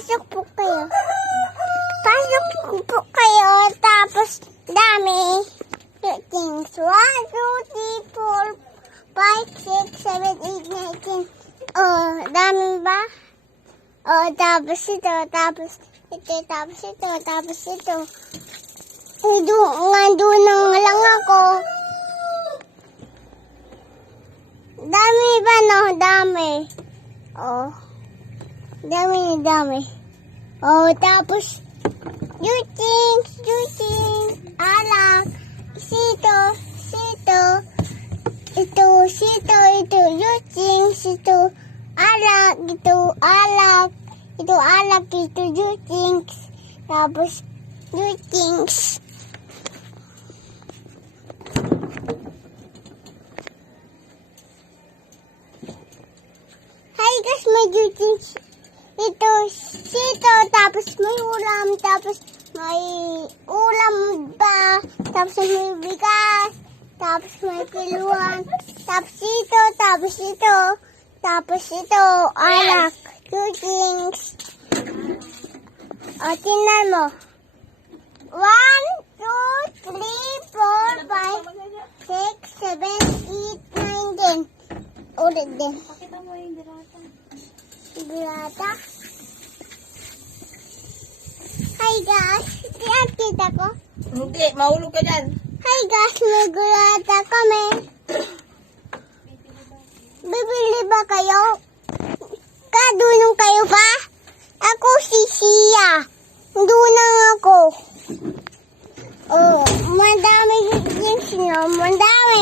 Pasok po kayo. Pasok po kayo. Tapos, dami. Things. 1, 2, 3, 4, 5, 6, 7, 8, 9, 10. Oh, dami ba? Oh, tapos ito, tapos ito, tapos ito, tapos ito. Doon lang ako. Dami ba, no? Dami. Oh. Dami. Oh, tapos, juting, alak, sito, ito, juting, alak, ito, juting, tapos, jutings. Hi guys, may jutings. Ito, sito, tapos may ulam, tapos may ulam ba, tapos may bigas, tapos may kiluan, tapos ito, alak, jutings. O, tingnan mo. 1, 2, 3, 4, 5, 6, 7, 8, 9, 10. Ulit din. Pakita mo yung dirata. Dilata. Hi guys, kita ko. Hindi, mahulog ka dyan. Hi guys, may gulata kami. Bibili ba kayo? Kadunong kayo pa? Ako si Sia. Dunang ako. Oh, madami yung sino. Madami.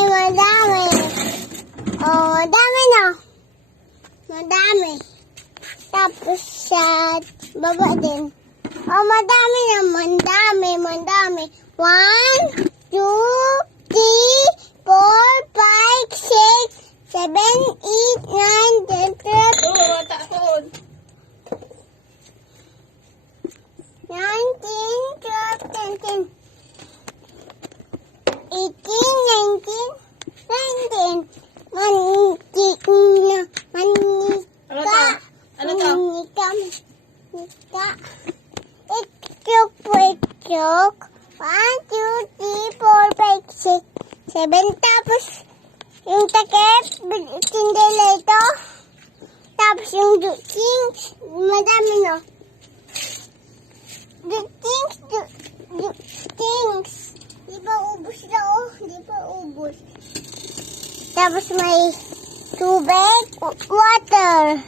Oh, dami na. Madami. Tapos sa baba din. Oh, madami naman. Dami. 1, 2, 3, 4, 5, 6, 7, 8, 9, 10, 12, Oo, matakon. 19, 12, 10, 18, 19, 20, manika. Ano to? Manika. Ikyok. 1, 2, 3, 4, 5, 6, 7. Tapos, yung takip, tindela ito. Tapos, yung jutings, madami no. Jutings. Di ba ubos na Di ba ubos? Tapos, may tubig, water.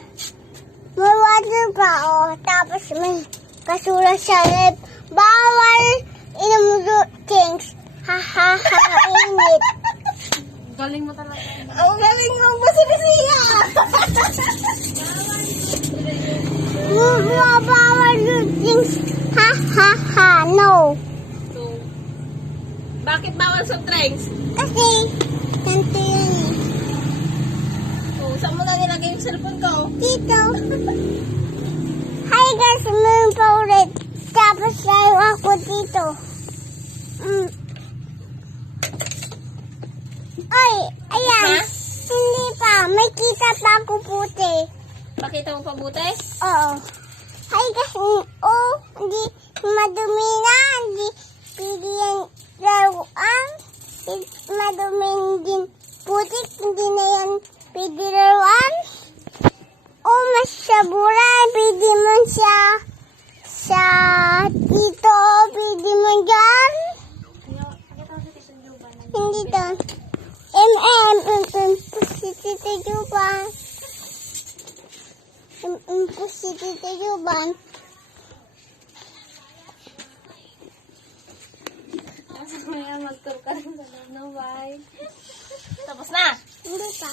May water pa, Tapos, may kasura sa lip. Bawal inom jutings. Init. Galing mo talaga. Ang galing mo ba si Sia? Bawal jutings. No. So, bakit bawal sa drinks? Kasi, ganito yun eh. So, saan mo na nilagay yung cellphone ko? Dito. Hi guys, meron pa ulit. Tapos tayo ako dito. Ay, ayan. Ha? Hindi pa. May kita pa ako puti. Pakita mo pabuti? Oo. Hi guys, hindi madumi na. Hindi pili yan laruan. Madumi din putik. Hindi na yan pili laruan. Mas saburan. Pili mo siya sa dito. Pili mo dyan. Hindi to. Pusititujuban. Pusititujuban. Tapos may magtur ka rin sa loob ng bahay. Tapos na! Hindi pa.